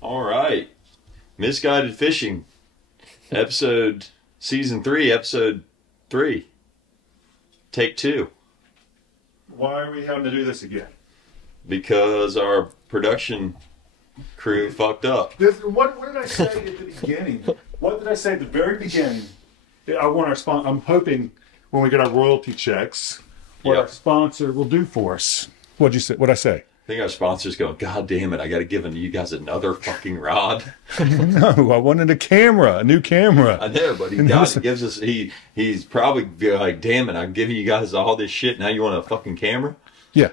All right. Misguided Fishing, season 3, episode 3. Take 2. Why are we having to do this again? Because our production crew fucked up. What did I say at the beginning? What did I say at the very beginning? I want our sponsor. I'm hoping when we get our royalty checks, what our sponsor will do for us. What'd you say? What'd I say? I think our sponsor's going, God damn it, I got to give you guys another fucking rod. No, I wanted a new camera. I know, but gives us, he's probably like, damn it, I'm giving you guys all this shit, now you want a fucking camera? Yeah,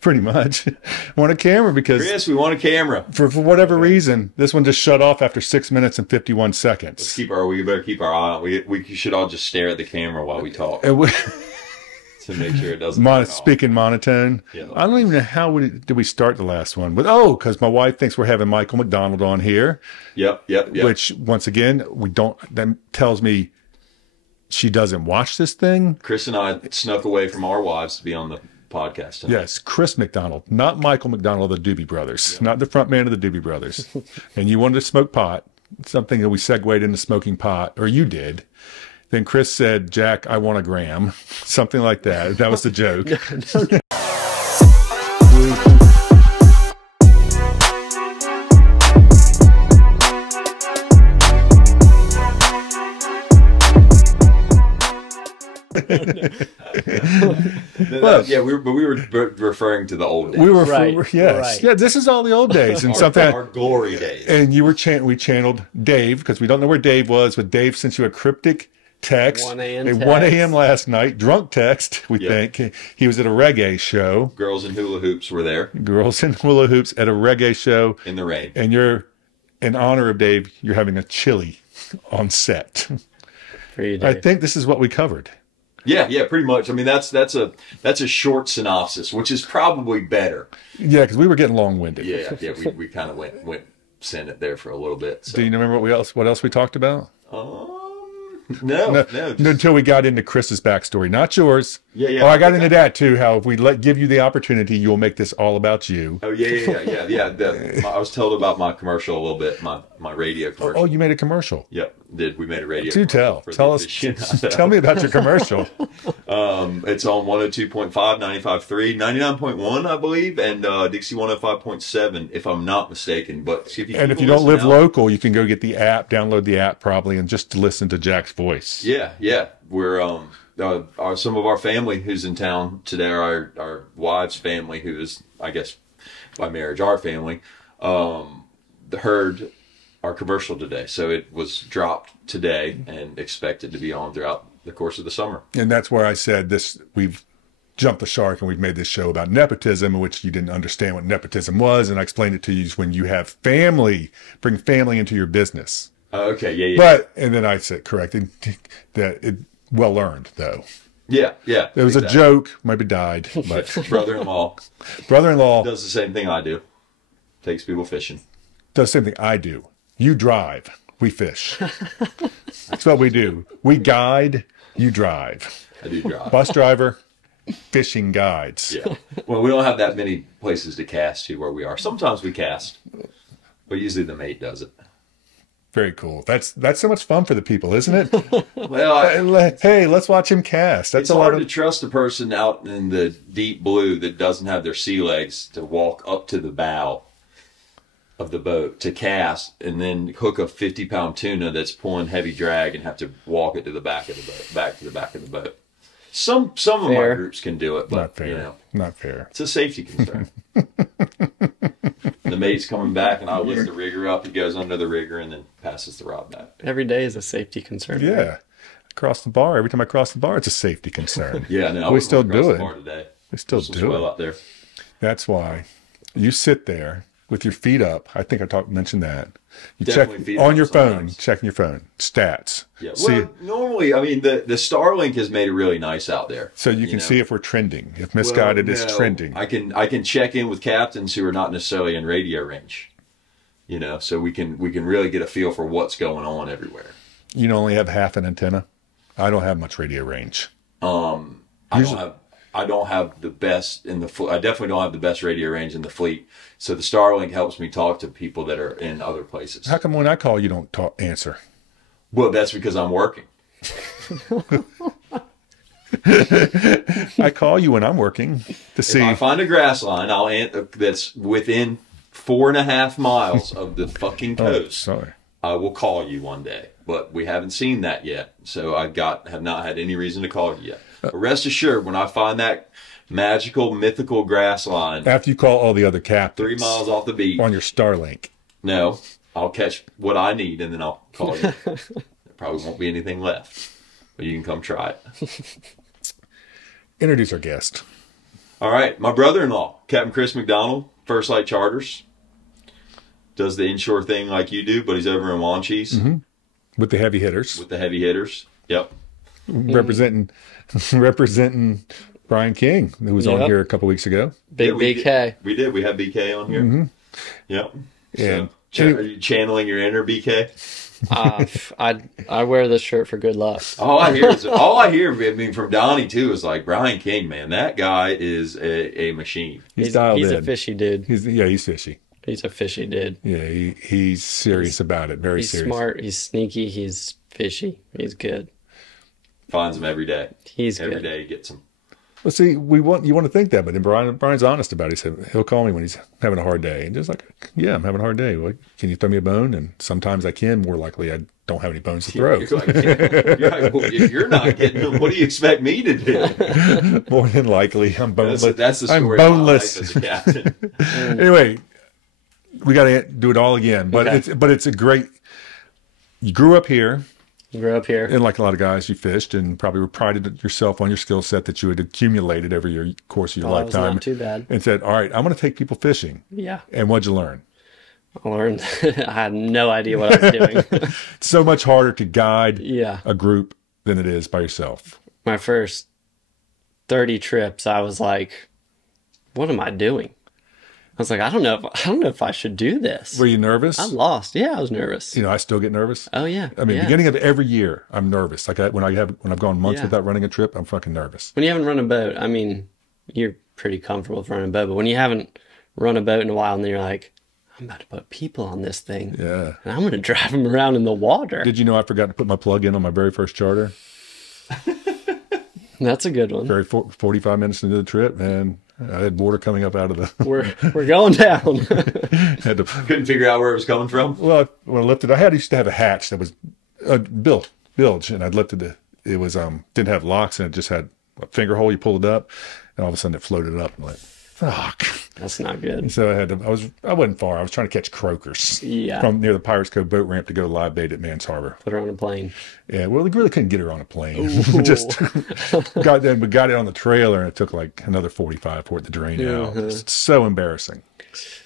pretty much. I want a camera because... Chris, we want a camera. For whatever reason, this one just shut off after 6 minutes and 51 seconds. We better keep our eye on it. We should all just stare at the camera while we talk. To make sure it doesn't speaking monotone. Yeah, I don't even know how did we start the last one. But because my wife thinks we're having Michael McDonald on here. Yep. Which once again that tells me she doesn't watch this thing. Chris and I snuck away from our wives to be on the podcast tonight. Yes, Chris McDonald, not Michael McDonald of the Doobie Brothers, not the front man of the Doobie Brothers. And you wanted to smoke pot, something that we segued into smoking pot, or you did. Then Chris said, Jack, I want a gram. Something like that. That was the joke. we were referring to the old days. We were, yes. Yeah, this is all the old days. And our glory days. And we channeled Dave, because we don't know where Dave was, but Dave sent you a cryptic text. 1 a.m. At 1 a.m. last night, drunk text, we think. He was at a reggae show. Girls in hula hoops were there. Girls in hula hoops at a reggae show. In the rain. And in honor of Dave, you're having a chili on set. For you, Dave. I think this is what we covered. Yeah, pretty much. I mean, that's a short synopsis, which is probably better. Yeah, because we were getting long-winded. Yeah, we kind of went sent it there for a little bit. So. Do you remember what else we talked about? No. Until we got into Chris's backstory, not yours. Yeah. Oh, I got into that too. How if we give you the opportunity, you'll make this all about you. Oh yeah. I was told about my commercial a little bit, my radio commercial. Oh, you made a commercial. Yep, we made a radio. Do tell us. Tell me about your commercial. It's on 102.5, 95.3, 99.1, I believe, and Dixie 105.7, if I'm not mistaken. But if you don't live local, you can go get the app, download the app probably, and just listen to Jack's voice. Yeah. We're some of our family who's in town today, our wives' family, who is, I guess, by marriage, our family, heard our commercial today. So it was dropped today and expected to be on throughout the course of the summer. And that's where I said we've jumped the shark and we've made this show about nepotism, in which you didn't understand what nepotism was. And I explained it to you when you have family, bring family into your business. Okay, yeah. And then I said, corrected that it well learned though. Yeah. It was a joke, maybe died, but brother-in-law does the same thing I do. Takes people fishing. Does the same thing I do. You drive, we fish. That's what we do. We guide, you drive. I do drive. Bus driver, fishing guides. Yeah. Well, we don't have that many places to cast to where we are. Sometimes we cast, but usually the mate does it. Very cool. That's so much fun for the people, isn't it? Well, hey, let's watch him cast. It's hard to trust a person out in the deep blue that doesn't have their sea legs to walk up to the bow of the boat to cast and then hook a 50-pound tuna that's pulling heavy drag and have to walk it to the back of the boat, back to the back of the boat. Some of my groups can do it, but not fair. Not fair. It's a safety concern. The mate's coming back, and I lift the rigger up. He goes under the rigger and then passes the rod back. Every day is a safety concern. Yeah. Right? Across the bar. Every time I cross the bar, it's a safety concern. Yeah, no, we still do it. Today. We still do it. Out there. That's why you sit there with your feet up. I think I mentioned that. You Definitely check on your phone, checking your phone, stats. Yeah. Well, normally, I mean, the Starlink has made it really nice out there. So you can see if we're trending, if Misguided is trending. I can check in with captains who are not necessarily in radio range. So we can really get a feel for what's going on everywhere. You only have half an antenna. I don't have much radio range. I I don't have the best in the I definitely don't have the best radio range in the fleet. So the Starlink helps me talk to people that are in other places. How come when I call you don't answer? Well, that's because I'm working. I call you when I'm working to see. If I find a grass line, that's within 4.5 miles of the fucking coast. Sorry. I will call you one day, but we haven't seen that yet. So have not had any reason to call you yet. But rest assured, when I find that magical, mythical grass line, After you call all the other captains 3 miles off the beach, on your Starlink. no, I'll catch what I need and then I'll call you. There probably won't be anything left, but you can come try it. Introduce our guest. All right, my brother-in-law, Captain Chris McDonald, First Light Charters, does the inshore thing like you do, but he's over in Wanchese With the heavy hitters. with the heavy hitters. Yep. Representing Brian King, who was on Yep. here a couple weeks ago. Big Yeah, we BK. We did. We had BK on here. Yep. And So, are you channeling your inner BK? I wear this shirt for good luck. All I hear I mean, from Donnie too, is like Brian King, man. That guy is a machine. he's dialed He's in. a fishy dude. He's fishy. He's a fishy dude. Yeah, he's serious about it. Very He's serious. smart. He's sneaky. He's fishy. He's good. Finds him every day. He's Every good. day he gets him. Well, see, you want to think that, but then Brian's honest about it. He said he'll call me when he's having a hard day, and just like, yeah, I'm having a hard day. Well, can you throw me a bone? And sometimes I can. More likely, I don't have any bones to throw. You're like, well, if you're not getting them, what do you expect me to do? More than likely, I'm boneless. That's the story I'm of my boneless. life as a captain. Anyway, we got to do it all again. But Okay. it's a great. You grew up here. You grew up here. And like a lot of guys, you fished and probably prided yourself on your skill set that you had accumulated over your course of your That was lifetime. not too bad. And said, all right, I'm going to take people fishing. Yeah. And what'd you learn? I learned. I had no idea what I was doing. It's so much harder to guide Yeah. a group than it is by yourself. My first 30 trips, I was like, what am I doing? I was like, I don't know if I should do this. Were you nervous? I'm lost. Yeah, I was nervous. You know, I still get nervous. Oh yeah. I mean, yeah. beginning of every year, I'm nervous. Like when I've gone months Yeah. without running a trip, I'm fucking nervous. When you haven't run a boat, I mean, you're pretty comfortable with running a boat, but when you haven't run a boat in a while and then you're like, I'm about to put people on this thing. Yeah. And I'm going to drive them around in the water. Did you know I forgot to put my plug in on my very first charter? That's a good one. 45 minutes into the trip, and I had water coming up out of the. We're going down. Had to, Couldn't figure out where it was coming from. well, when I lifted, used to have a hatch that was bilge, and I'd lifted it. It was didn't have locks, and it just had a finger hole. You pulled it up, and all of a sudden it floated up, and I went, fuck. That's not good. So I wasn't far. I was trying to catch croakers. Yeah. From near the Pirates Cove boat ramp to go live bait at Mans Harbor. Put her on a plane. Yeah, well, we really couldn't get her on a plane. Just got it on the trailer, and it took like another 45 for it to drain out. It's so embarrassing.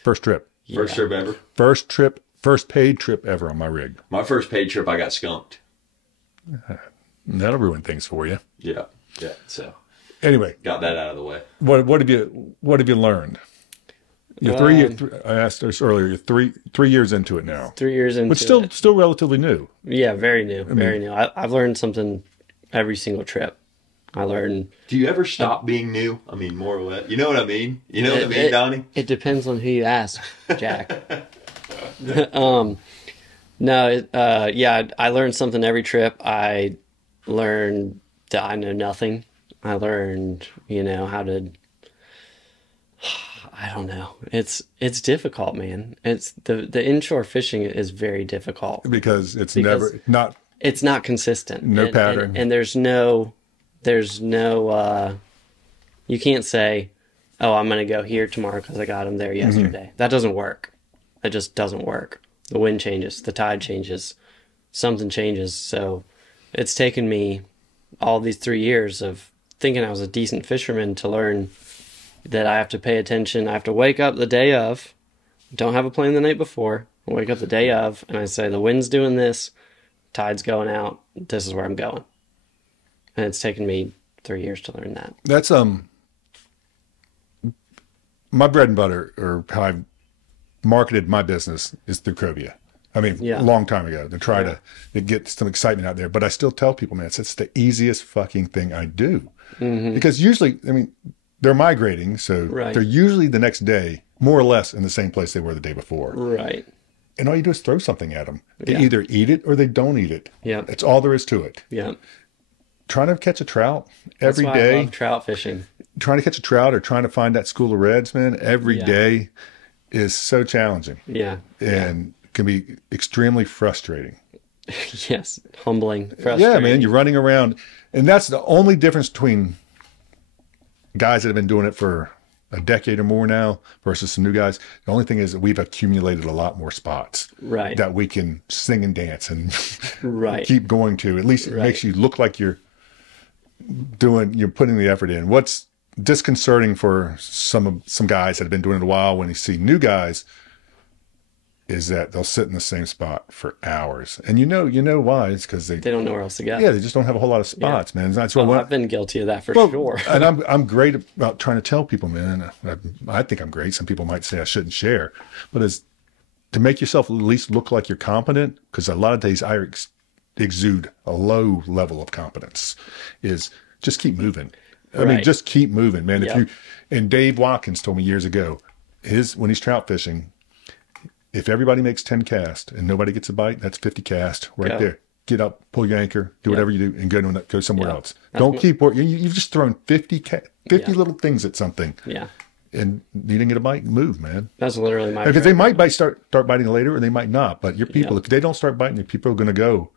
First trip. First trip ever. First paid trip ever on my rig. My first paid trip, I got skunked. That'll ruin things for you. Yeah. Yeah. So Anyway, got that out of the way. what have you learned? You're I asked us earlier. You're 3 years into it now, 3 years into but still relatively new. Yeah, very new. Very new. I've learned something every single trip. I learn. Do you ever stop being new? I mean, more or less. You know what I mean? You know what I mean, Donnie? It depends on who you ask, Jack. I learned something every trip. I learned that I know nothing. I learned, how to. I don't know. It's difficult, man. It's the inshore fishing is very difficult Because it's not consistent. No pattern. And there's no you can't say, oh, I'm going to go here tomorrow because I got them there yesterday. That doesn't work. It just doesn't work. The wind changes, the tide changes, something changes. So it's taken me all these 3 years of thinking I was a decent fisherman to learn that I have to pay attention. I have to wake up the day of, don't have a plan the night before. I wake up the day of and I say, the wind's doing this, tide's going out, this is where I'm going. And it's taken me 3 years to learn that. That's my bread and butter, or how I've marketed my business, is through Cobia. I mean, Yeah. a long time ago to try to get some excitement out there. But I still tell people, man, it's the easiest fucking thing I do. Because usually, I mean, they're migrating. So Right. they're usually the next day, more or less in the same place they were the day before. Right. And all you do is throw something at them. They Yeah. either eat it or they don't eat it. Yeah. That's all there is to it. Yeah. Trying to catch a trout That's every why day. I love trout fishing. Trying to catch a trout or trying to find that school of reds, man, every Yeah. day is so challenging Yeah. and can be extremely frustrating. Yes. Humbling. Frustrating. Yeah, man, you're running around. And that's the only difference between guys that have been doing it for a decade or more now versus some new guys. The only thing is that we've accumulated a lot more spots Right. that we can sing and dance and Right. keep going to. At least it Right. makes you look like you're putting the effort in. What's disconcerting for some guys that have been doing it a while when you see new guys is that they'll sit in the same spot for hours. And you know why? It's because They don't know where else to go. they just don't have a whole lot of spots, man. That's what I've been guilty of that for sure. and I'm great about trying to tell people, man. I think I'm great. Some people might say I shouldn't share, but it's to make yourself at least look like you're competent. Because a lot of days I exude a low level of competence. Is just keep moving. I mean, Right. just keep moving, man. Yep. And Dave Watkins told me years ago, when he's trout fishing, if everybody makes 10 casts and nobody gets a bite, that's 50 casts right Go. there. Get up, pull your anchor, do whatever you do, and go somewhere Yeah. else. Don't keep working. You've just thrown 50 Yeah. little things at something, Yeah. and you didn't get a bite. Move, man. That's literally my. Because they might start biting later, or they might not. But your people, Yep. if they don't start biting, your people are going to go.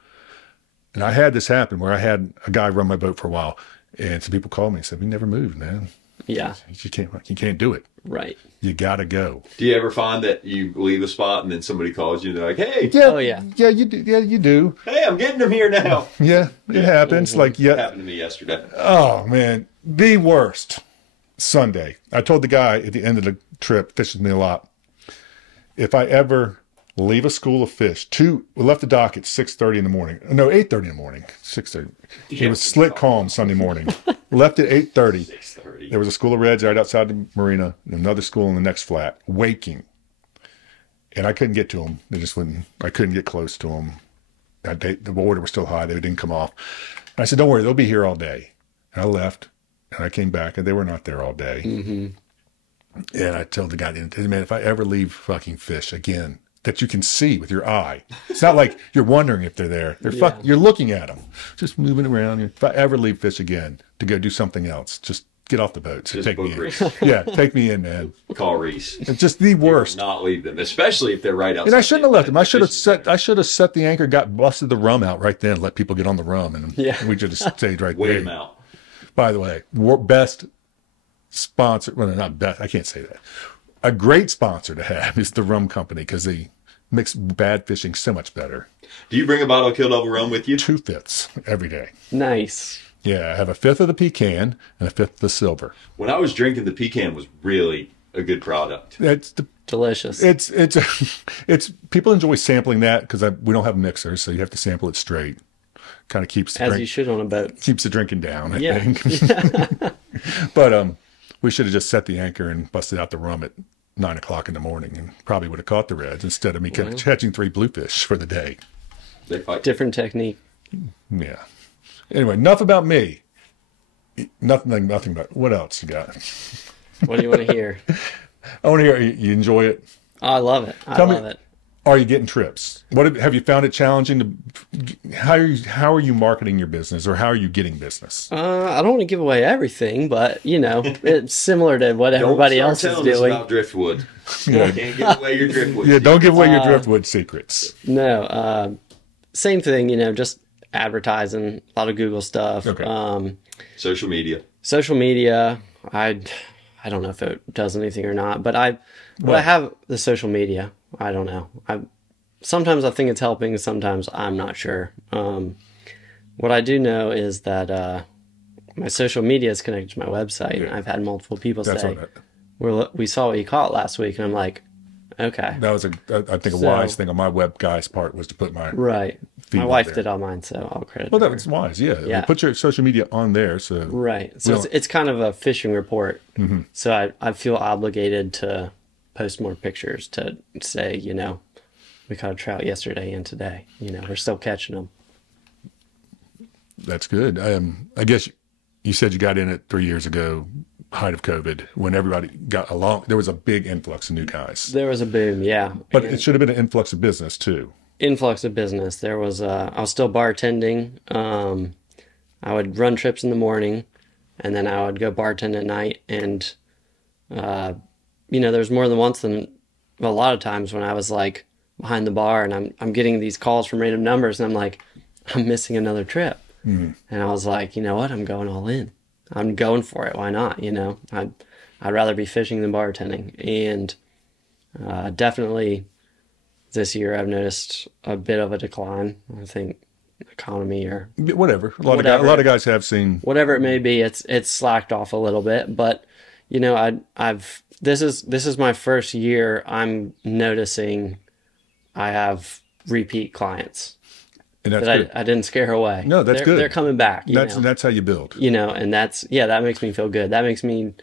And I had this happen where I had a guy run my boat for a while, and some people called me and said, "We never moved, man. Yeah. You can't do it. Right. You got to go." Do you ever find that you leave a spot and then somebody calls you and they're like, "Hey, Yeah, Oh, yeah. yeah, you do. Yeah, you do. hey, I'm getting them here now." Yeah, it happens. Like, It yeah. happened to me yesterday. Oh man, the worst. Sunday. I told the guy at the end of the trip, fishes me a lot. If I ever leave a school of fish, we left the dock at 6:30 in the morning. No, 8:30 in the morning. 6:30. It was slick calm Sunday morning. Left at 8:30. 6:30. There was a school of reds right outside the marina, and another school in the next flat, waking. And I couldn't get to them. They just wouldn't. I couldn't get close to them. The water was still high. They didn't come off. And I said, "Don't worry, they'll be here all day." And I left, and I came back, and they were not there all day. Mm-hmm. And I told the guy, "Man, if I ever leave fucking fish again that you can see with your eye, it's not like you're wondering if they're there. You're looking at them, just moving around. If I ever leave fish again to go do something else, just get off the boat. So Just take book me in. Reese. Yeah, take me in, man. Call Reese. It's just the worst. Not leave them, especially if they're right outside. And I shouldn't have left them. I should have set. set the anchor, busted the rum out right then, let people get on the rum, and we should have stayed right Wait there. them out. By the way, best sponsor. Well, not best. I can't say that. A great sponsor to have is the rum company because they mix bad fishing so much better. Do you bring a bottle of Kill Devil rum with you? 2/5 every day. Nice. Yeah, I have a 1/5 of the pecan and a 1/5 of the silver. When I was drinking, the pecan was really a good product. Delicious. It's people enjoy sampling that because we don't have mixers, so you have to sample it straight. Kind of keeps the As drink, you should on a boat. keeps the drinking down, I Yeah. think. But we should have just set the anchor and busted out the rum at 9 o'clock in the morning, and probably would have caught the reds instead of me catching 3 bluefish for the day. They fight. Different technique. Yeah. Anyway, enough about me. Nothing about what else you got. What do you want to hear? I want to hear you enjoy it. Oh, I love it. I Tell me- love it. Are you getting trips? Have you found it challenging to? How are you marketing your business, or how are you getting business? I don't want to give away everything, but it's similar to what everybody Don't else start is telling us doing. about driftwood. Yeah. Can't give away your driftwood. Yeah, don't give away your driftwood secrets. No, same thing. Just advertising, a lot of Google stuff. Okay. Social media. Social media. I don't know if it does anything or not, but I have the social media. I don't know. Sometimes I think it's helping, sometimes I'm not sure. What I do know is that my social media is connected to my website. Yeah. I've had multiple people That's say, what we saw what you caught last week. And I'm like, okay. that was I think a wise thing on my web guy's part was to put my Right. feed My up wife there. did all mine, so I'll credit Well, her. that was wise. Yeah. Yeah. Put your social media on there. So Right. So Well- it's kind of a fishing report. Mm-hmm. So I feel obligated to post more pictures to say, we caught a trout yesterday and today. You know, we're still catching them. That's good. I guess you said you got in it 3 years ago, height of COVID, when everybody got along. There was a big influx of new guys. There was a boom, yeah. But it should have been an influx of business too. Influx of business. There was, I was still bartending. I would run trips in the morning, and then I would go bartend at night. And, you know, there's more than once than a lot of times when I was like behind the bar and I'm getting these calls from random numbers and I'm like, I'm missing another trip. And I was like, you know what? I'm going all in. I'm going for it. Why not? You know, I'd rather be fishing than bartending. And definitely this year I've noticed a bit of a decline. I think economy or whatever. A lot of guys have seen whatever it may be. It's slacked off a little bit, but you know, this is my first year. I'm noticing I have repeat clients. And that's that good. I didn't scare away. No, that's good. They're coming back. That's how you build. You know, and that makes me feel good. That makes me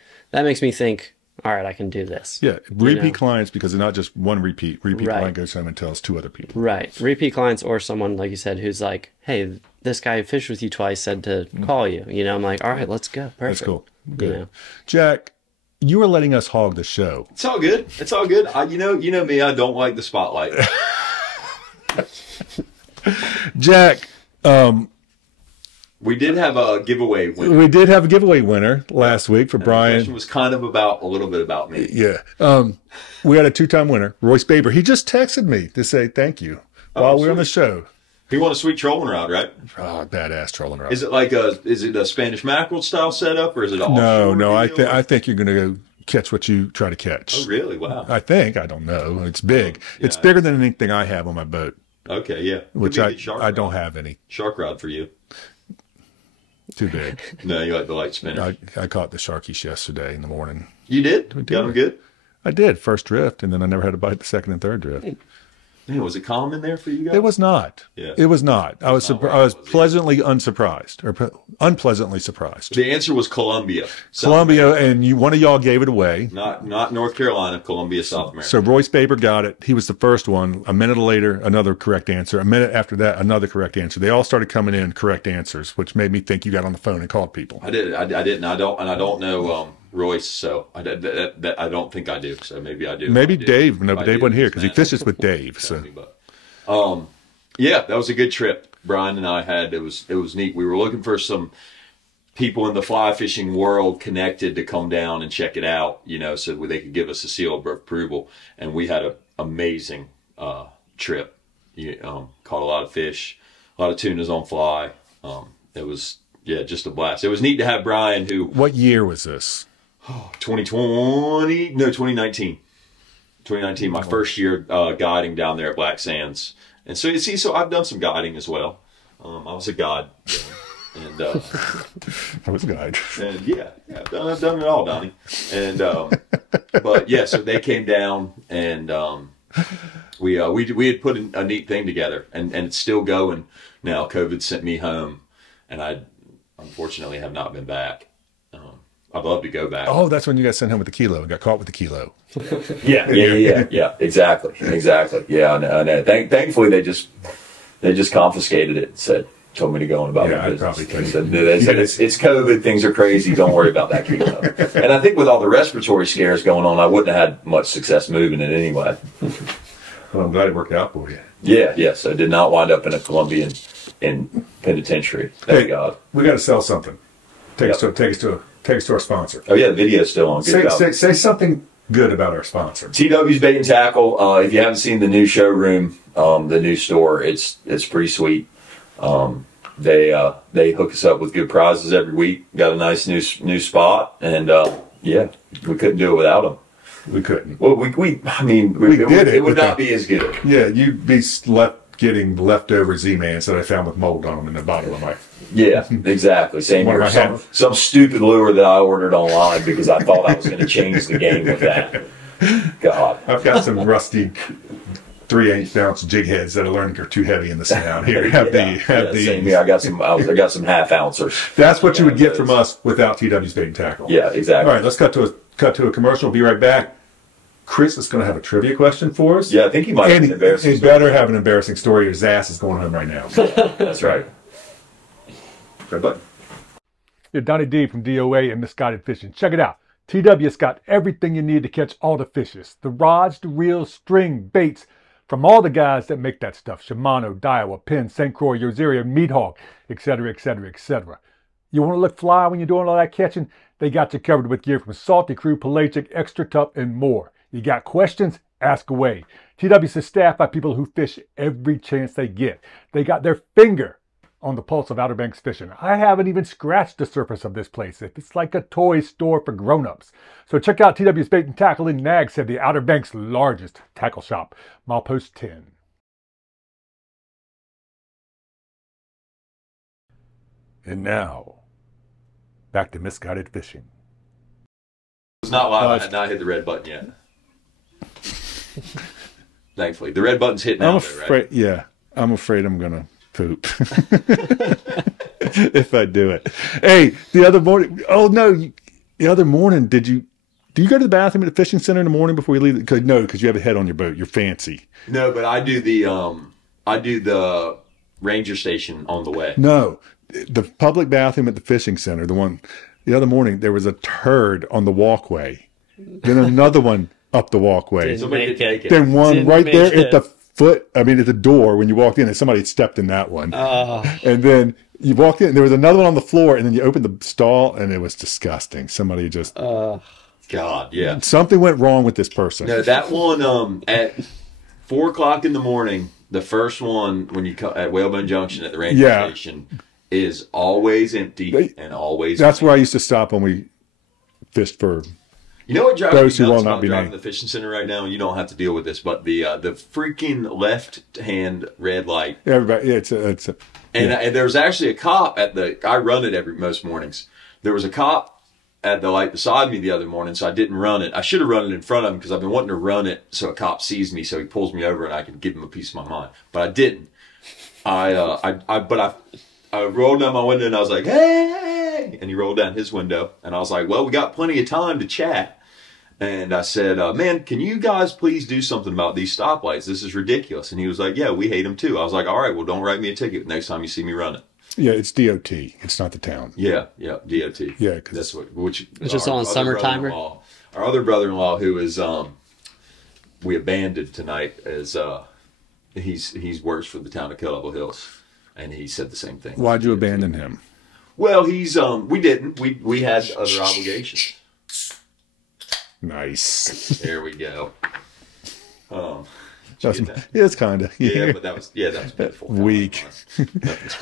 think, all right, I can do this. Yeah, repeat clients, because they're not just one repeat. Repeat client goes home and tells 2 other people. Right, repeat clients, or someone like you said who's like, hey, this guy who fished with you twice said to call you. You know, I'm like, all right, let's go. Perfect. That's cool. Good. You know? Jack, you were letting us hog the show. It's all good. It's all good. You know me. I don't like the spotlight. Jack, we did have a giveaway winner. We did have a giveaway winner last week for Brian. The question was kind of a little bit about me. Yeah. We had a 2-time winner, Royce Baber. He just texted me to say thank you while we were on the show. He won a sweet trolling rod, right? Oh, badass trolling rod. Is it like is it a Spanish mackerel style setup, or is it all? No. I think you're going to go catch what you try to catch. Oh, really? Wow. I don't know. It's big. Yeah. It's bigger than anything I have on my boat. Okay, yeah. Which I don't have any. Shark rod for you. Too big. No, you like the light spinner. I caught the sharkies yesterday in the morning. You did? Got them good? I did. First drift, and then I never had to bite the second and third drift. Man, was it calm in there for you guys? It was not. Yeah. It was not. I was pleasantly unsurprised, or unpleasantly surprised. The answer was Colombia. Colombia, and one of y'all gave it away. Not North Carolina, Colombia, South America. So Royce Baber got it. He was the first one. A minute later, another correct answer. A minute after that, another correct answer. They all started coming in correct answers, which made me think you got on the phone and called people. I did. I didn't. I don't know Royce, so I don't think I do. So maybe I do. Maybe Dave. No, but Dave wasn't here because he fishes with Dave. So. Yeah, that was a good trip. Brian and I had. It was neat. We were looking for some people in the fly fishing world connected to come down and check it out, you know, so they could give us a seal of approval. And we had an amazing trip. Caught a lot of fish, a lot of tunas on fly. It was just a blast. It was neat to have Brian, who. What year was this? 2020? No, 2019. 2019, my first year guiding down there at Black Sands. And so, you see, I've done some guiding as well. I was a guide. And I was a guide. And I've done it all, Donnie. And but yeah, so they came down, and we had put a neat thing together, and it's still going now. COVID sent me home, and I unfortunately have not been back. I'd love to go back. Oh, that's when you got sent home with the kilo and got caught with the kilo. Yeah. Exactly. Yeah, I know. Thankfully, they just confiscated it and told me to go on about my business. They said it's COVID, things are crazy, don't worry about that kilo. And I think with all the respiratory scares going on, I wouldn't have had much success moving it anyway. Well, I'm glad it worked out for you. Yeah. So I did not wind up in a Colombian penitentiary. Thank God. We got to sell something. Take us to our sponsor. Oh yeah, the video's still on. Say something good about our sponsor. TW's Bait and Tackle. If you haven't seen the new showroom, the new store, it's pretty sweet. They hook us up with good prizes every week. Got a nice new spot, and we couldn't do it without them. We couldn't. Well, we did it. It would not be as good. Yeah, you'd be getting leftover Z-Mans that I found with mold on them in the bottom of my. Yeah, exactly. Same here. Some stupid lure that I ordered online because I thought I was going to change the game with that. God. I've got some rusty 3/8-ounce jig heads that I learned are too heavy in the sound. Here, have these. Same here. I got some half ouncers. That's what you would get from us without TW's Bait and Tackle. Yeah, exactly. All right, let's cut to a commercial. Be right back. Chris is going to have a trivia question for us. Yeah, I think he might have And an embarrassing he story. better have an embarrassing story or his ass is going home right now. That's right. Red button. Yeah, Donnie D from DOA and Misguided Fishing. Check it out. TW's got everything you need to catch all the fishes. The rods, the reels, string, baits, from all the guys that make that stuff. Shimano, Daiwa, Penn, St. Croix, Yoseria, Meat Hawk, etc., etc., etc. You want to look fly when you're doing all that catching? They got you covered with gear from Salty Crew, Pelagic, Extra Tough, and more. You got questions? Ask away. TW's is staffed by people who fish every chance they get. They got their finger on the pulse of Outer Banks fishing. I haven't even scratched the surface of this place. It's like a toy store for grown-ups. So check out TW's Bait and Tackle in Nags Head, the Outer Banks' largest tackle shop. Milepost 10. And now, back to Misguided Fishing. It's not live. I had not hit the red button yet. Thankfully. The red button's hitting out there, right? Yeah, I'm afraid I'm going to poop if I do it. Hey, the other morning, the other morning, do you go to the bathroom at the fishing center in the morning before you leave? Because you have a head on your boat. You're fancy. No, but I do the ranger station on the way. No, the public bathroom at the fishing center, the other morning, there was a turd on the walkway. Then another one up the walkway. Somebody did take it. Then one right there at the at the door when you walked in, and somebody had stepped in that one. And then you walked in, and there was another one on the floor, and then you opened the stall, and it was disgusting. Somebody just... God, yeah. Something went wrong with this person. No, that one, at 4 o'clock in the morning, the first one when you come at Whalebone Junction at the ranger station is always empty and always That's clean. where I used to stop when we fished for... You know what drives Those me who nuts will not about be driving named. the fishing center right now, and you don't have to deal with this, but the freaking left-hand red light. Everybody, And there was actually a cop I run it most mornings. There was a cop at the light beside me the other morning, so I didn't run it. I should have run it in front of him because I've been wanting to run it so a cop sees me, so he pulls me over and I can give him a piece of my mind. But I didn't. I rolled down my window and I was like, "Hey!" And he rolled down his window, and I was like, "Well, we got plenty of time to chat." And I said, "Man, can you guys please do something about these stoplights? This is ridiculous." And he was like, "Yeah, we hate them too." I was like, "All right, well, don't write me a ticket next time you see me run it." Yeah, it's DOT. It's not the town. Yeah, DOT. Yeah, because that's which it's just on a summer timer. Our other brother-in-law, who is we abandoned tonight, as he's works for the town of Kettleville Hills, and he said the same thing. Why'd you abandon him? Well, we didn't. We had other obligations. Nice. There we go. It's kind of. Yeah, but that was beautiful. Weak.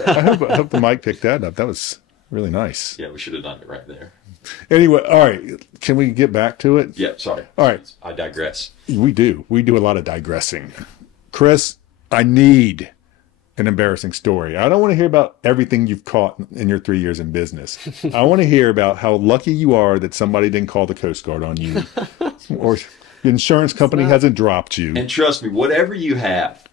I hope the mic picked that up. That was really nice. Yeah, we should have done it right there. Anyway, all right. Can we get back to it? Yeah, sorry. All right. I digress. We do a lot of digressing. Chris, I need an embarrassing story. I don't want to hear about everything you've caught in your 3 years in business. I want to hear about how lucky you are that somebody didn't call the Coast Guard on you, or the insurance company hasn't dropped you. And trust me, whatever you have,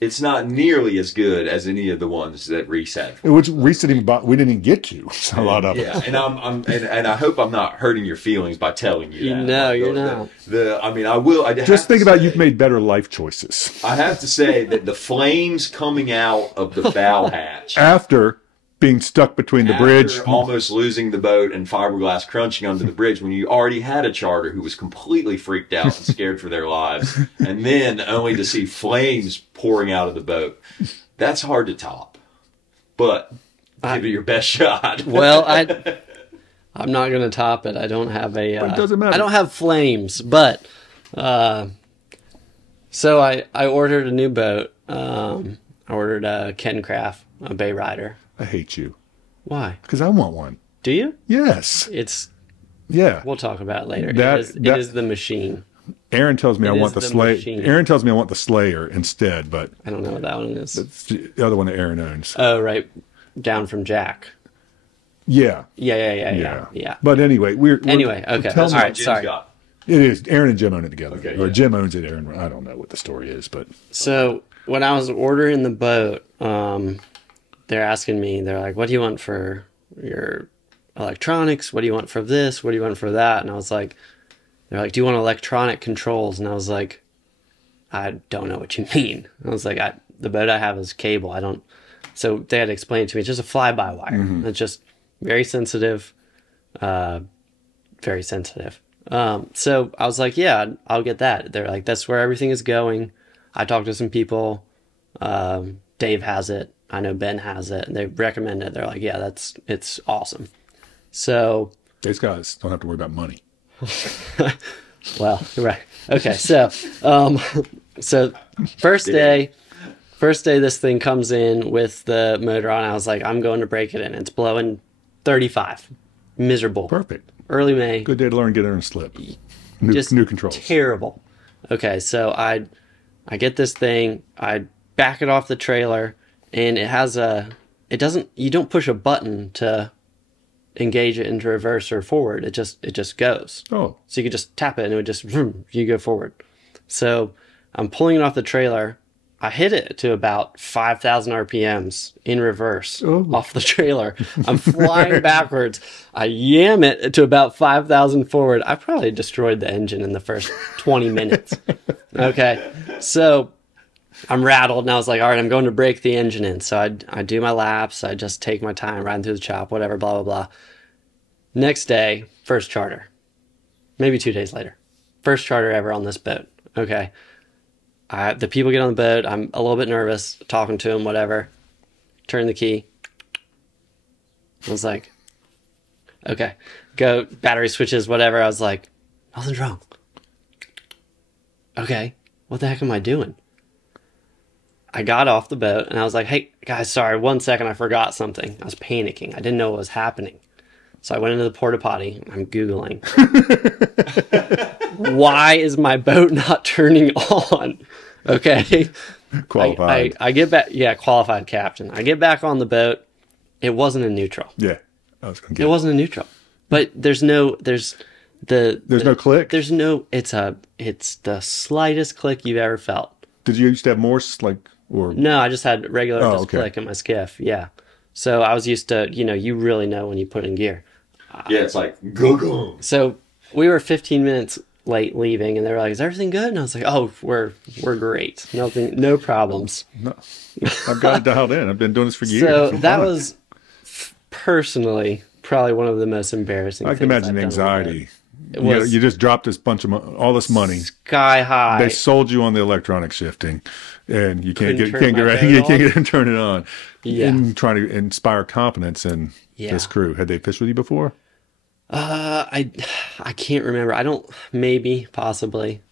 it's not nearly as good as any of the ones that Reese had. Which Reese didn't even buy. We didn't even get you a lot of Yeah, them. and I hope I'm not hurting your feelings by telling you that. No, you're not. I will. Just think about you've made better life choices. I have to say that the flames coming out of the bow hatch After being stuck between the bridge. Almost losing the boat and fiberglass crunching under the bridge when you already had a charter who was completely freaked out and scared for their lives. And then only to see flames pouring out of the boat. That's hard to top. But give it your best shot. Well, I'm not going to top it. I don't have a... But it doesn't matter. I don't have flames, but... So I ordered a new boat. I ordered a Ken Craft, a Bay Rider. I hate you. Why? Because I want one. Do you? Yes. Yeah. We'll talk about it later. That it is the machine. Aaron tells me I want the Slayer. machine. Aaron tells me I want the Slayer instead, but I don't know what that one is. it's the other one that Aaron owns. Oh, right. Down from Jack. Yeah. Yeah. But anyway, Anyway, okay. tell All me- right, sorry. It is. Aaron and Jim own it together. Okay, or yeah. Jim owns it. Aaron, I don't know what the story is, but So when I was ordering the boat, they're asking me, they're like, what do you want for your electronics? What do you want for this? What do you want for that? And I was like, they're like, do you want electronic controls? And I was like, I don't know what you mean. I was like, the boat I have is cable. I don't. So they had to explain it to me. It's just a fly-by-wire. It's just very sensitive, very sensitive. So I was like, yeah, I'll get that. They're like, that's where everything is going. I talked to some people. Dave has it. I know Ben has it. And they recommend it. They're like, yeah, it's awesome. So These guys don't have to worry about money. well, right. Okay. So, so first day this thing comes in with the motor on. I was like, I'm going to break it in. It's blowing 35. Miserable. Perfect. Early May. Good day to learn get in and slip. New controls. Terrible. Okay, so I get this thing, I back it off the trailer, and you don't push a button to engage it into reverse or forward. It just goes. Oh. So you could just tap it and it would just vroom, you go forward. So I'm pulling it off the trailer. I hit it to about 5,000 RPMs in reverse off the trailer. I'm flying backwards. I yam it to about 5,000 forward. I probably destroyed the engine in the first 20 minutes. Okay. So I'm rattled and I was like, all right, I'm going to break the engine in. So I do my laps. I just take my time, riding through the chop, whatever, blah, blah, blah. Next day, first charter. Maybe 2 days later. First charter ever on this boat. Okay. The people get on the boat. I'm a little bit nervous, talking to them, whatever. Turn the key. I was like, okay. Go, battery switches, whatever. I was like, nothing's wrong. Okay, what the heck am I doing? I got off the boat and I was like, hey, guys, sorry, 1 second, I forgot something. I was panicking. I didn't know what was happening. So I went into the porta potty. I'm Googling. Why is my boat not turning on? Okay. Qualified. I get back. Yeah, qualified captain. I get back on the boat. It wasn't in neutral. Yeah. It wasn't in neutral. But there's no click. There's no, it's the slightest click you've ever felt. Did you used to have more or? No, I just had regular click in my skiff. Yeah. So I was used to, you really know when you put in gear. Yeah, it's like, go. So we were 15 minutes late leaving, and they were like, is everything good? And I was like, oh, we're great. No problems. No. I've got it dialed in. I've been doing this for years. So that was personally probably one of the most embarrassing I things can imagine I've the done anxiety. It was you just dropped this bunch of all this money. Sky high. They sold you on the electronic shifting, and you can't get it and turn it on. Yeah. And trying to inspire confidence in this crew. Had they fished with you before? I can't remember. Maybe, possibly.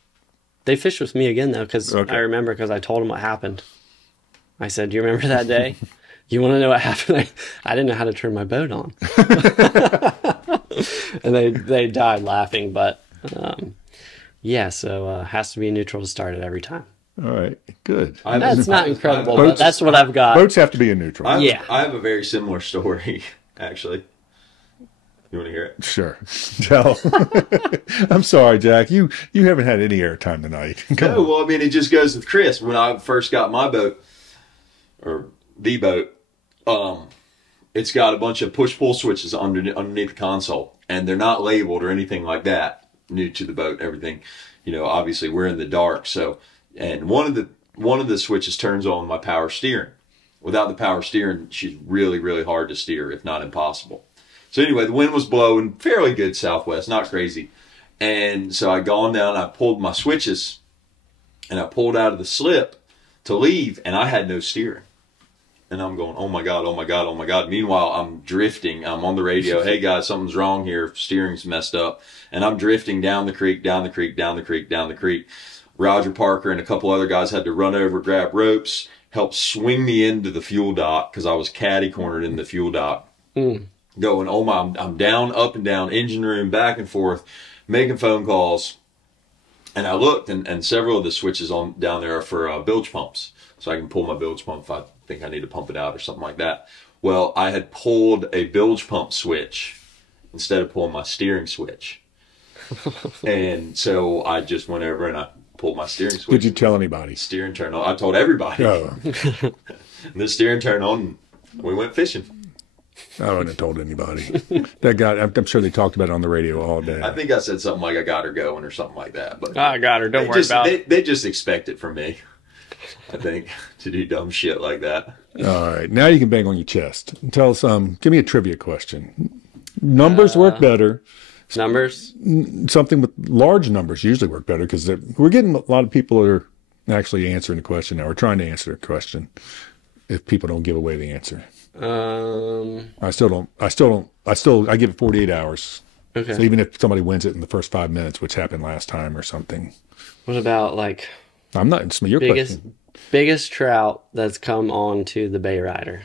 They fished with me again though, because I remember because I told them what happened. I said, "Do you remember that day? You want to know what happened? I didn't know how to turn my boat on." And they died laughing, but so has to be neutral to start it every time. All right, good. That's not incredible, but that's what I've got. Boats have to be in neutral. I have a very similar story, actually. You want to hear it? Sure. Tell. I'm sorry, Jack. You haven't had any airtime tonight. No, well, I mean, it just goes with Chris. When I first got my boat, or the boat, it's got a bunch of push-pull switches underneath the console, and they're not labeled or anything like that. New to the boat, everything. Obviously we're in the dark, so. And one of the switches turns on my power steering. Without the power steering, she's really, really hard to steer, if not impossible. So anyway, the wind was blowing fairly good southwest, not crazy. And so I gone down, I pulled my switches, and I pulled out of the slip to leave, and I had no steering. And I'm going, oh my God, oh my God, oh my God. Meanwhile, I'm drifting. I'm on the radio. Hey guys, something's wrong here. Steering's messed up. And I'm drifting down the creek, down the creek, down the creek, down the creek. Roger Parker and a couple other guys had to run over, grab ropes, help swing me into the fuel dock because I was catty cornered in the fuel dock. Going, oh my, I'm down, up and down, engine room, back and forth, making phone calls. And I looked, and several of the switches down there are for bilge pumps. So I can pull my bilge pump if I think I need to pump it out or something like that. Well, I had pulled a bilge pump switch instead of pulling my steering switch. And so I just went over and I pulled my steering switch. Did you tell anybody? Steering turned on. I told everybody. Oh. And the steering turned on and we went fishing. I wouldn't have told anybody. That guy, I'm sure they talked about it on the radio all day. I think I said something like I got her going or something like that. But I got her. Don't worry about it. They just expect it from me, I think, to do dumb shit like that. All right. Now you can bang on your chest. Tell us, give me a trivia question. Numbers work better. Numbers? Something with large numbers usually work better because we're getting a lot of people that are actually answering the question now. We're trying to answer the question if people don't give away the answer. I give it 48 hours. Okay. So even if somebody wins it in the first 5 minutes, which happened last time or something. What about like I'm not, it's your question. Biggest trout that's come on to the Bay Rider?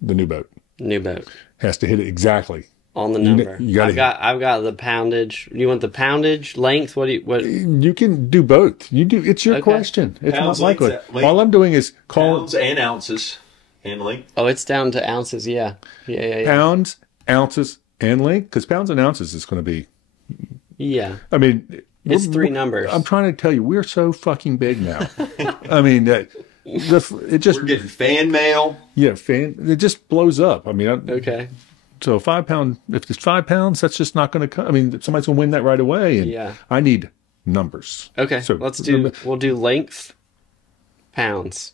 The new boat. New boat. Has to hit it exactly. On the number. I've got the poundage. You want the poundage length? What? You can do both. It's your question. It's Pounds, not likely. length. All I'm doing is pounds and ounces and length. Oh, it's down to ounces. Yeah. Pounds, ounces, and length. Because pounds and ounces is going to be. Yeah. I mean, it's 3 numbers. I'm trying to tell you, we're so fucking big now. I mean, it just we're getting fan mail. Yeah, it just blows up. I mean, okay. So 5 pound, if it's 5 pounds, that's just not going to come. I mean, somebody's going to win that right away. And yeah. I need numbers. Okay. So we'll do length, pounds.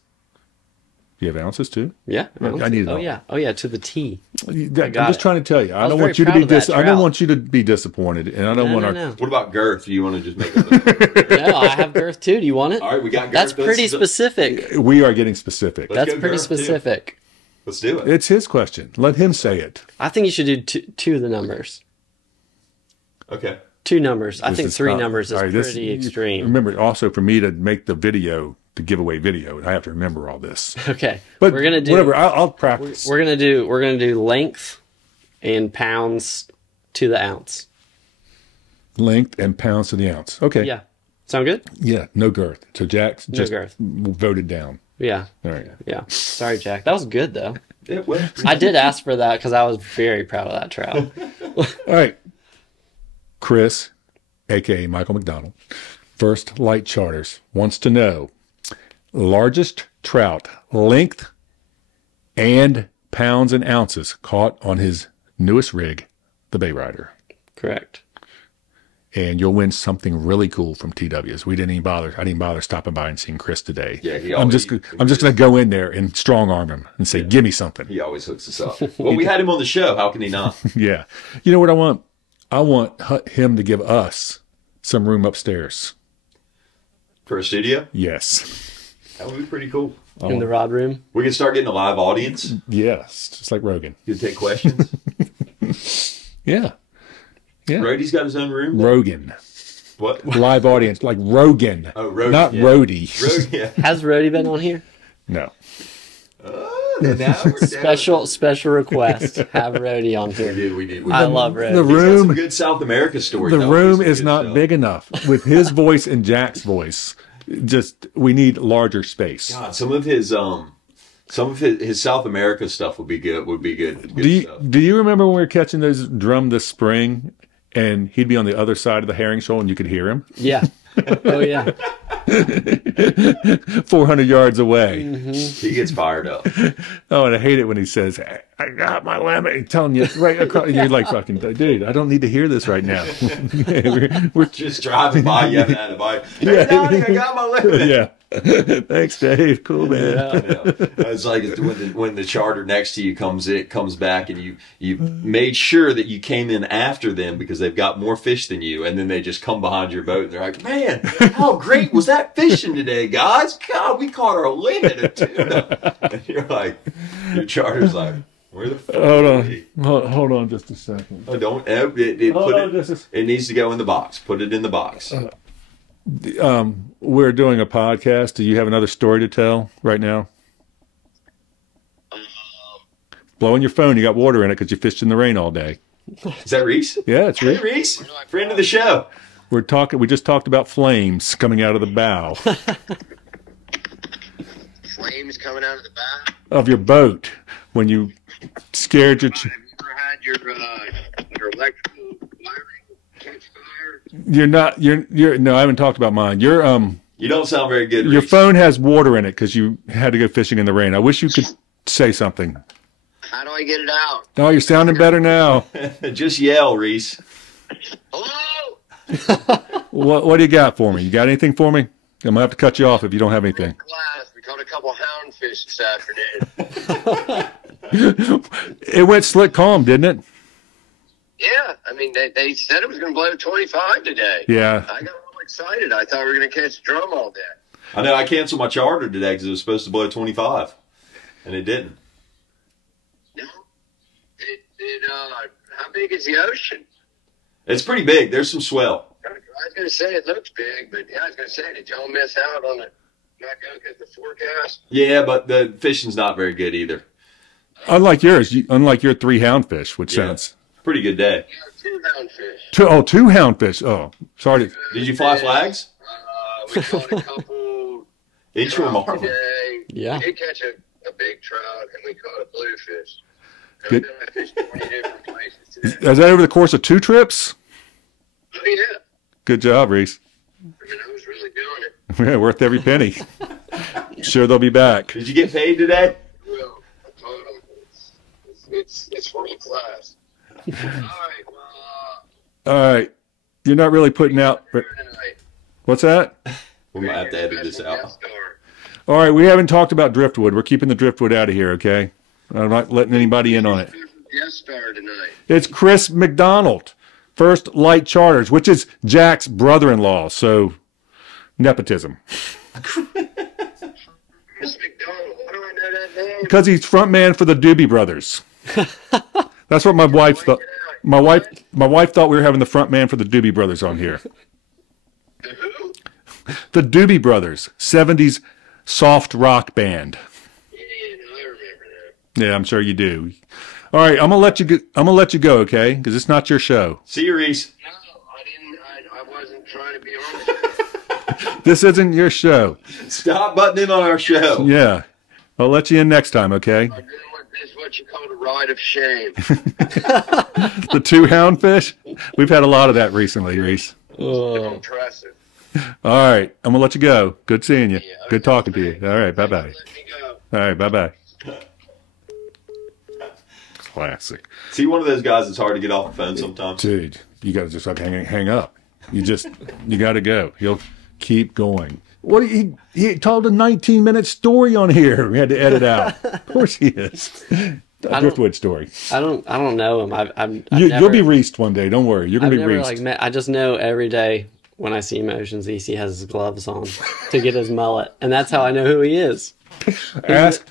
You have ounces too? Yeah. I need it all. Oh yeah, to the T. I'm just trying to tell you. I don't want you to be I don't want you to be disappointed, and I don't want our. What about girth? Do you want to just make it? No, I have girth too. Do you want it? All right, we got girth. That's pretty specific. We are getting specific. That's pretty specific. Too. Let's do it. It's his question. Let him say it. I think you should do two of the numbers. Okay. 2 numbers. I think 3 numbers is pretty extreme. Remember, also for me to make the video, the giveaway video, I have to remember all this. Okay. But we're gonna do whatever. I'll practice. We're gonna do length and pounds to the ounce. Length and pounds to the ounce. Okay. Yeah. Sound good? Yeah. No girth. So Jack just girth. voted down. Yeah. All right. Yeah. Sorry, Jack. That was good though. Yeah, well, I did ask for that because I was very proud of that trout. All right. Chris, a.k.a. Michael McDonald, First Light Charters, wants to know largest trout, length, and pounds and ounces caught on his newest rig, the Bay Rider. Correct. And you'll win something really cool from TWs. I didn't bother stopping by and seeing Chris today. Yeah, I'm just going to go in there and strong arm him and say, "Give me something." He always hooks us up. Well, we had him on the show. How can he not? Yeah. You know what I want? I want him to give us some room upstairs. For a studio? Yes. That would be pretty cool. In the rod room? We can start getting a live audience. Yes. Just like Rogan. You can take questions. Yeah. Yeah. Rody's got his own room? Rogan. What? Live audience, like Rogan. Oh, Rogan. Not yeah. Rody. Rogan, yeah. Has Rody been on here? No. Now we're Special request. Have Rody on here. We did. I love Rody. The He's got room, some good South America stories. the room is not big enough with his voice and Jack's voice. Just we need larger space. God, some of his South America stuff would be good. Do you remember when we were catching those drum this spring, and he'd be on the other side of the herring shoal, and you could hear him? Yeah. Oh yeah. 400 yards away. Mm-hmm. He gets fired up. Oh, and I hate it when he says, "I got my lemon," I'm telling you right across. You're like, "Fucking dude, I don't need to hear this right now." we're just driving by, you haven't had a bite. Hey, Donnie, I got my lemon. Yeah. Thanks, Dave. Cool, man. Yeah. It's like when the charter next to you comes back, and you made sure that you came in after them because they've got more fish than you, and then they just come behind your boat and they're like, "Man, how great was that fishing today, guys? God, we caught our limit of tuna." And you're like, your charter's like, "Where the fuck are we?" Hold on just a second. Oh, don't it needs to go in the box. Put it in the box. We're doing a podcast. Do you have another story to tell right now? Blow on your phone. You got water in it because you fished in the rain all day. Is that Reese? Yeah, it's Reese. Hey, Reese, friend of the show. We just talked about flames coming out of the bow. Flames coming out of the bow of your boat when you scared your. Have you ever had your electrical wiring catch fire? No, I haven't talked about mine. You don't sound very good, Reese. Your phone has water in it because you had to go fishing in the rain. I wish you could say something. How do I get it out? Oh, you're sounding better now. Just yell, Reese. Hello? What do you got for me? You got anything for me? I'm going to have to cut you off if you don't have anything. Class. We caught a couple houndfish this afternoon. It went slick calm, didn't it? Yeah. I mean, they said it was going to blow 25 today. Yeah. I got real excited. I thought we were going to catch drum all day. I know I canceled my charter today because it was supposed to blow 25, and it didn't. No. How big is the ocean? It's pretty big. There's some swell. I was going to say it looks big, but yeah, I was going to say, did y'all miss out on it? Not going to get the forecast? Yeah, but the fishing's not very good either. Unlike yours, unlike your 3 houndfish, which Yeah. sounds... Pretty good day. Yeah, 2 houndfish. 2 houndfish. Oh, sorry. Did you fly flags? We caught a couple Inshore trout marlin. today. Yeah. We did catch a big trout, and we caught a bluefish. Good. I fished 20 different places today. Is that over the course of 2 trips? Oh, yeah. Good job, Reese. I mean, I was really doing it. Yeah, worth every penny. Sure they'll be back. Did you get paid today? Well, I told them it's world class. All right, well, All right. You're not really putting out... tonight. What's that? We might have to edit this Special out. guest star. All right, we haven't talked about driftwood. We're keeping the driftwood out of here, okay? I'm not letting anybody in on it. Guest star tonight. It's Chris McDonald, First Light Charters, which is Jack's brother-in-law, so nepotism. Chris McDonald. Why do I know that name? Because he's front man for the Doobie Brothers. That's what my wife thought. My wife thought we were having the front man for the Doobie Brothers on here. The who? The Doobie Brothers, 70s soft rock band. Yeah, no, I remember that. Yeah, I'm sure you do. All right, I'm gonna let you go, okay? Because it's not your show. See you, Reese. No, I didn't. I wasn't trying to be on the This isn't your show. Stop butting in on our show. Yeah, I'll let you in next time, okay? I'm doing this is what you call a ride of shame. The 2 houndfish. We've had a lot of that recently, Reese. Impressive. All right, I'm gonna let you go. Good seeing you. Yeah, Good talking to you. All right, bye bye. Let me go. All right, bye bye. Classic. See, one of those guys that's hard to get off the phone sometimes. Dude, you got to just like hang up. You got to go. He'll keep going. What he told a 19-minute story on here. We had to edit out. Of course he is. A driftwood story. I don't know him. I've You'll never, be reached one day. Don't worry. You're I've gonna be never reached. like met. I just know every day when I see him Oceans East, he has his gloves on to get his mullet, and that's how I know who he is. Ask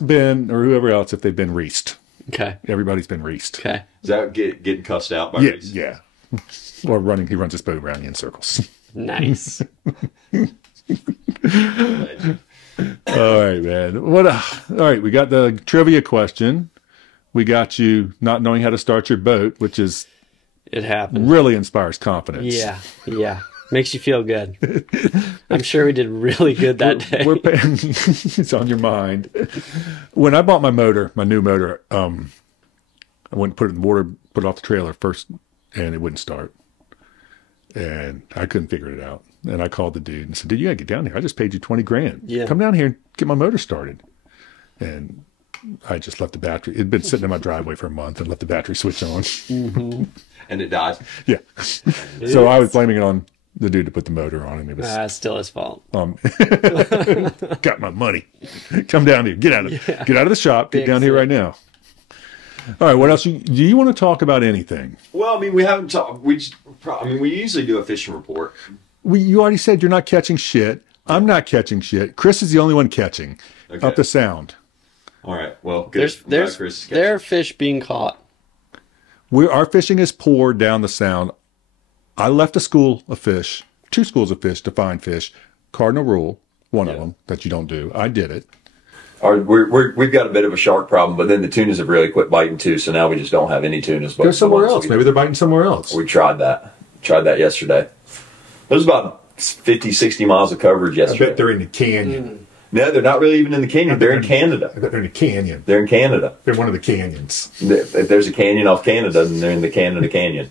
Ben or whoever else if they've been reached. Okay. Everybody's been reached. Okay. Is that getting cussed out by Yeah, Reese? yeah. Or running. He runs his boat around you in circles. Nice. Legend. All right, man. All right, we got the trivia question. We got you not knowing how to start your boat, which is It happened. really inspires confidence. Yeah. Yeah. Makes you feel good. I'm sure we did really good that day. We're paying. It's on your mind. When I bought my motor, my new motor, I went and put it in the water, put it off the trailer first, and it wouldn't start. And I couldn't figure it out. And I called the dude and said, "Dude, you gotta get down here. I just paid you $20,000. Yeah. Come down here and get my motor started." And I just left the battery. It'd been sitting in my driveway for a month and left the battery switch on. And it died. Yeah. So I was blaming it on the dude to put the motor on, and it was That's still his fault. got my money. Come down here. Get out of the shop. Get Fix down here it. right now. All right. What else? Do you want to talk about anything? Well, I mean, we haven't talked. We usually do a fishing report. You already said you're not catching shit. I'm not catching shit. Chris is the only one catching Okay. up the sound. All right. Well, good. I'm glad Chris is there are fish being caught. Our fishing is poor down the sound. I left a school of fish, 2 schools of fish to find fish. Cardinal rule, one of them that you don't do. I did it. We've got a bit of a shark problem, but then the tunas have really quit biting too, so now we just don't have any tunas. But Go somewhere the ones else. Maybe they're biting somewhere else. We tried that. Tried that yesterday. It was about 50, 60 miles of coverage I yesterday. bet they're in the canyon. No, they're not really even in the canyon. They're in Canada. I bet they're in the canyon. They're in Canada. They're one of the canyons. If there's a canyon off Canada, then they're in the Canada Canyon.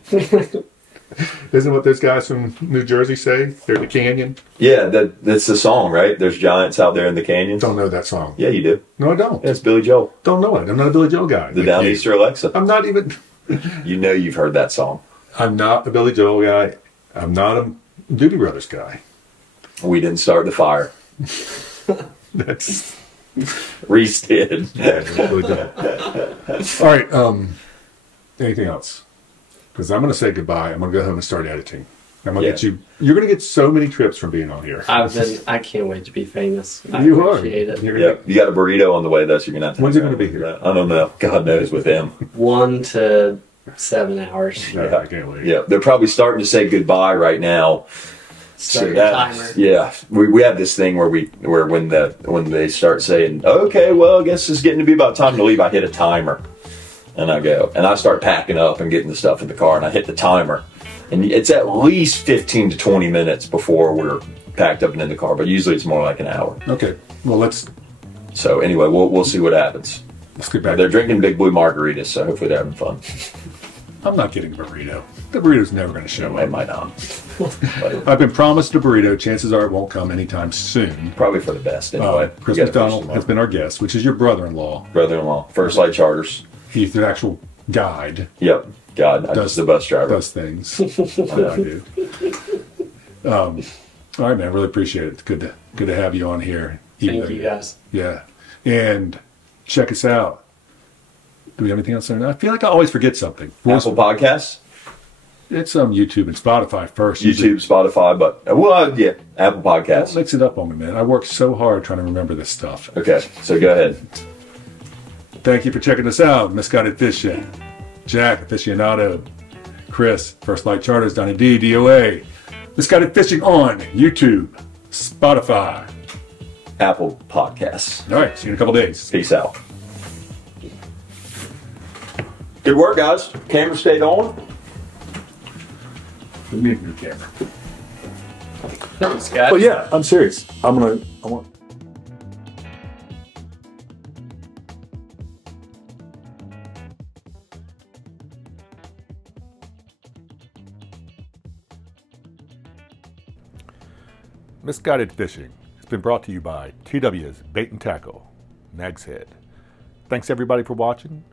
Isn't what those guys from New Jersey say? They're the canyon. Yeah, that's the song, right? There's giants out there in the canyons. Don't know that song. Yeah, you do. No, I don't. Yeah, it's Billy Joel. Don't know it. I'm not a Billy Joel guy. The Like you. Downeaster Alexa. I'm not even. You know you've heard that song. I'm not a Billy Joel guy. I'm not a Doobie Brothers guy. We didn't start the fire. That's Reese did. really good. All right. Anything else? Because I'm going to say goodbye. I'm going to go home and start editing. I'm going to get you. You're going to get so many trips from being on here. I can't wait to be famous. You are. Appreciate it. You're You got a burrito on the way, though, so you're going to have to. When's it gonna be here? I don't know. God knows with him. 1 to 7 hours. Yeah, I can't wait. Yeah, they're probably starting to say goodbye right now. Start your timer. Yeah, we have this thing where when they start saying, okay, well, I guess it's getting to be about time to leave, I hit a timer. And I go, and I start packing up and getting the stuff in the car, and I hit the timer. And it's at least 15 to 20 minutes before we're packed up and in the car, but usually it's more like an hour. Okay. Well, So anyway, we'll see what happens. let's get back. They're drinking Big Blue margaritas, so hopefully they're having fun. I'm not getting a burrito. The burrito's never going to show They up. might not. But I've been promised a burrito. Chances are it won't come anytime soon. probably for the best anyway. Chris You gotta McDonald push them has on. been our guest, which is your brother-in-law. Brother-in-law, First Light Charters. He's the actual guide. Yep. God, I'm just the bus driver. Does things. I do. All right, man. Really appreciate it. It's good to have you on here. Thank you, guys. Yeah, and check us out. Do we have anything else? I feel like I always forget something. Apple Podcasts, It's YouTube and Spotify first. YouTube, Spotify, but yeah, Apple Don't Podcasts. mix it up on me, man. I work so hard trying to remember this stuff. Okay, so go ahead. Thank you for checking us out. Misguided Fishing. Jack, aficionado. Chris, First Light Charters, Donnie D, DOA. Misguided Fishing on YouTube, Spotify. Apple Podcasts. All right, see you in a couple days. Peace out. Good work, guys. Camera stayed on. Put me in your camera. Thanks, guys. Oh yeah, I'm serious. I want. Misguided Fishing has been brought to you by TW's Bait and Tackle, Nag's Head. Thanks everybody for watching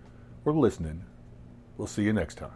or listening. We'll see you next time.